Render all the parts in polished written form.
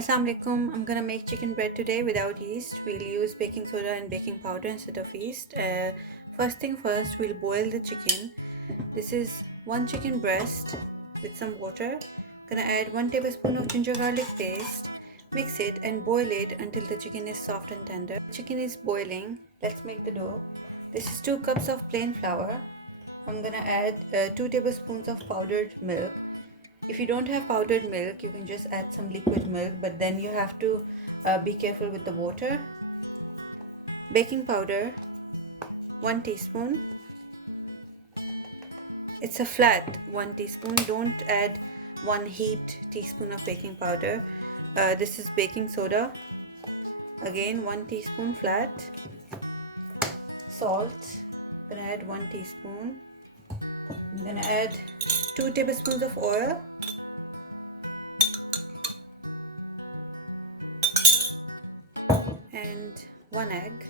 Assalamu alaikum. I'm gonna make chicken bread today without yeast. We'll use baking soda and baking powder instead of yeast. First thing first, we'll boil the chicken. This is one chicken breast with some water. Gonna add 1 tablespoon of ginger garlic paste. Mix it and boil it until the chicken is soft and tender. Chicken is boiling. Let's make the dough. This is 2 cups of plain flour. I'm gonna add 2 tablespoons of powdered milk. If you don't have powdered milk, you can just add some liquid milk, but then you have to be careful with the water. Baking powder, 1 teaspoon. It's a flat 1 teaspoon. Don't add 1 heaped teaspoon of baking powder. This is baking soda. Again, 1 teaspoon flat. Salt, I'm gonna add 1 teaspoon. I'm gonna add 2 tablespoons of oil. And 1 egg.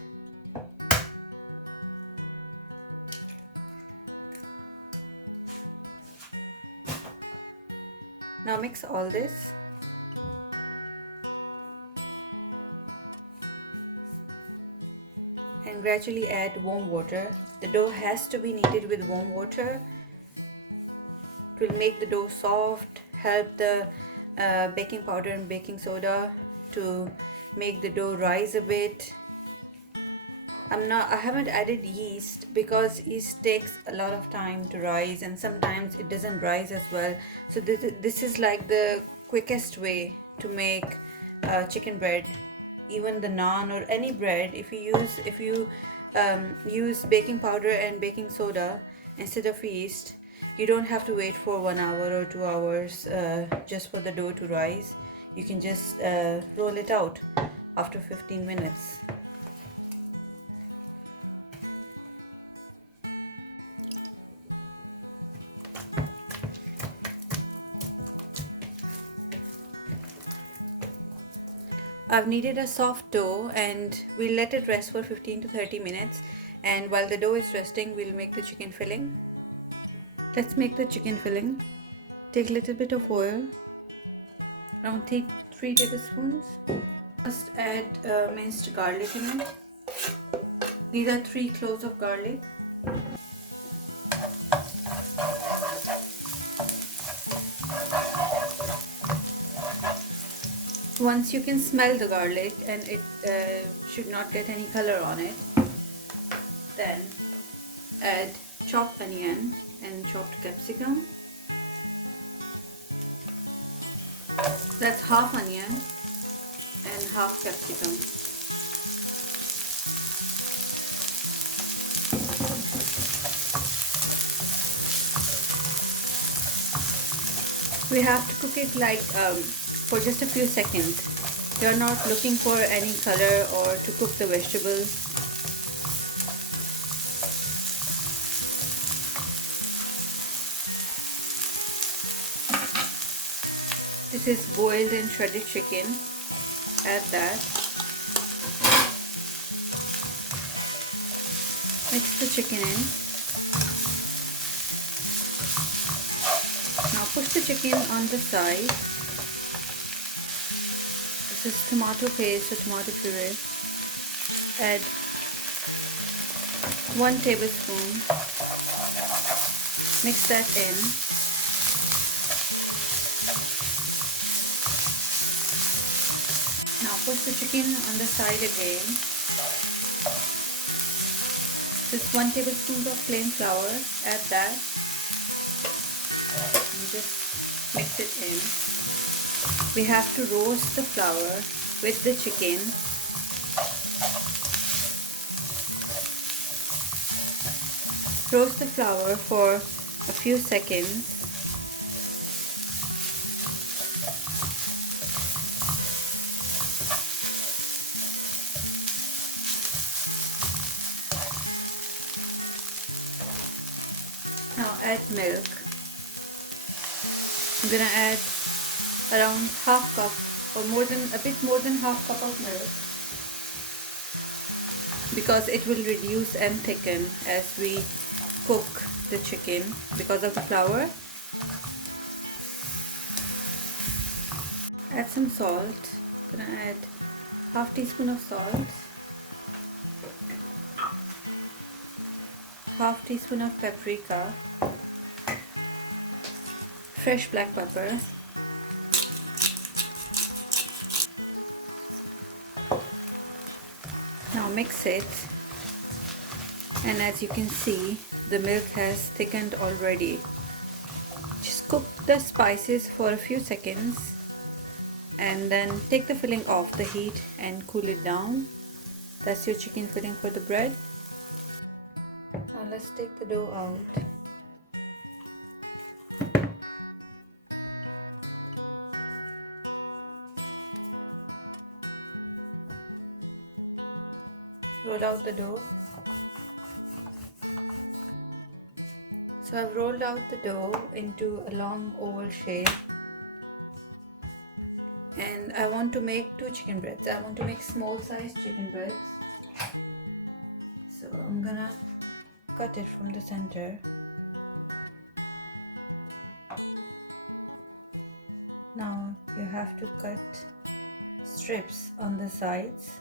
Now mix all this. And gradually add warm water. The dough has to be kneaded with warm water. It will make the dough soft, help the baking powder and baking soda to make the dough rise a bit. I haven't added yeast because yeast takes a lot of time to rise and sometimes it doesn't rise as well. So this is like the quickest way to make chicken bread. Even the naan or any bread, if you use baking powder and baking soda instead of yeast, you don't have to wait for 1 hour or 2 hours just for the dough to rise. You can just roll it out after 15 minutes. I've kneaded a soft dough and we'll let it rest for 15 to 30 minutes. And while the dough is resting, we'll make the chicken filling. Let's make the chicken filling. Take a little bit of oil, around 3 tablespoons. Just add minced garlic in it. These are 3 cloves of garlic. Once you can smell the garlic and it should not get any color on it, then add chopped onion and chopped capsicum. That's half onion and half capsicum. We have to cook it like for just a few seconds. You're not looking for any color or to cook the vegetables. This is boiled and shredded chicken. Add that. Mix the chicken in. Now put the chicken on the side. This is tomato paste or tomato puree. Add 1 tablespoon. Mix that in. Now put the chicken on the side again. This is 1 tablespoon of plain flour. Add that. And just mix it in. We have to roast the flour with the chicken. Roast the flour for a few seconds. Now add milk. I'm gonna add around half cup or a bit more than half cup of milk because it will reduce and thicken as we cook the chicken because of the flour. Add some salt. Gonna add half teaspoon of salt, half teaspoon of paprika, fresh black pepper, now mix it, and as you can see the milk has thickened already. Just cook the spices for a few seconds and then take the filling off the heat and cool it down. That's your chicken filling for the bread. Now let's take the dough out. Roll out the dough. So I've rolled out the dough into a long oval shape, and I want to make 2 chicken breads. I want to make small size chicken breads. So I'm gonna cut it from the center. Now you have to cut strips on the sides.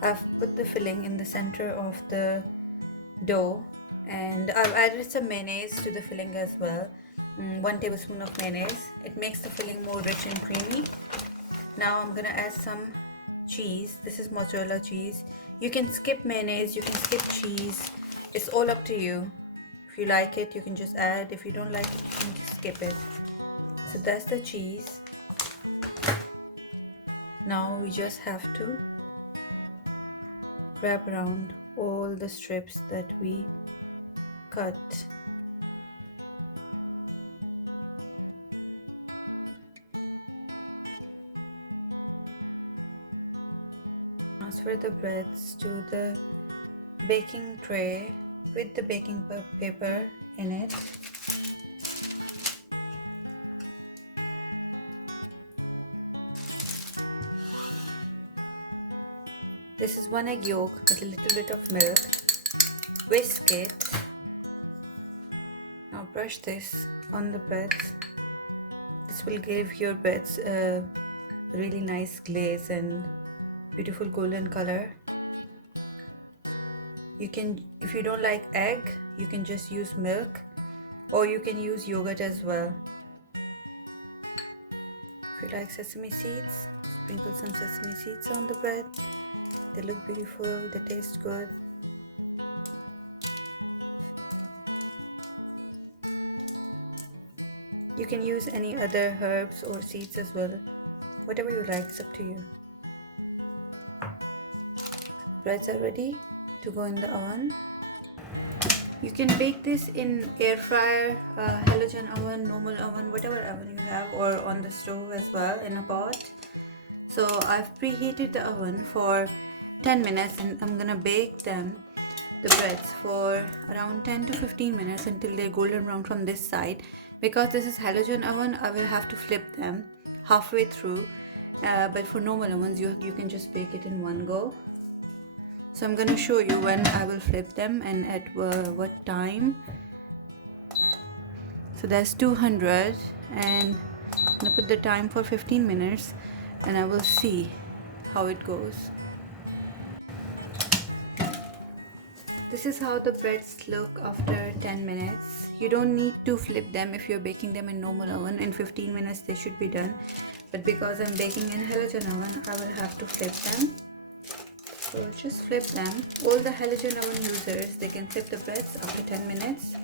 I've put the filling in the center of the dough, and I've added some mayonnaise to the filling as well. 1 tablespoon of mayonnaise. It makes the filling more rich and creamy. Now I'm gonna add some cheese. This is mozzarella cheese. You can skip mayonnaise, you can skip cheese. It's all up to you. If you like it, you can just add. If you don't like it, you can just skip it. So that's the cheese. Now we just have to wrap around all the strips that we cut. Transfer the breads to the baking tray with the baking paper in it. This is 1 egg yolk with a little bit of milk. Whisk it. Now brush this on the breads. This will give your breads a really nice glaze and beautiful golden color. You can, if you don't like egg, you can just use milk, or you can use yogurt as well. If you like sesame seeds, sprinkle some sesame seeds on the bread. They look beautiful, they taste good. You can use any other herbs or seeds as well. Whatever you like, it's up to you. Breads are ready to go in the oven. You can bake this in air fryer, halogen oven, normal oven, whatever oven you have, or on the stove as well in a pot. So I've preheated the oven for 10 minutes and I'm gonna bake the breads for around 10 to 15 minutes until they're golden brown from this side. Because this is halogen oven, I will have to flip them halfway through, but for normal ovens you can just bake it in one go. So I'm gonna show you when I will flip them and at what time. So that's 200, and I'm gonna put the time for 15 minutes and I will see how it goes. This is how the breads look after 10 minutes. You don't need to flip them if you're baking them in normal oven. In 15 minutes they should be done. But because I'm baking in halogen oven, I will have to flip them. So just flip them. All the halogen oven users, they can flip the breads after 10 minutes.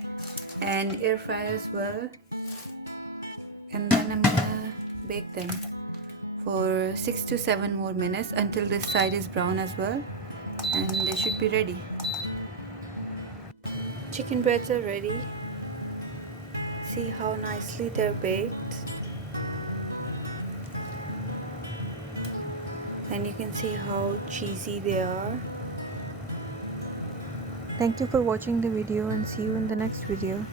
And air fryer as well. And then I'm gonna bake them for 6 to 7 more minutes until this side is brown as well. And they should be ready. Chicken breads are ready. See how nicely they're baked. And you can see how cheesy they are. Thank you for watching the video and see you in the next video.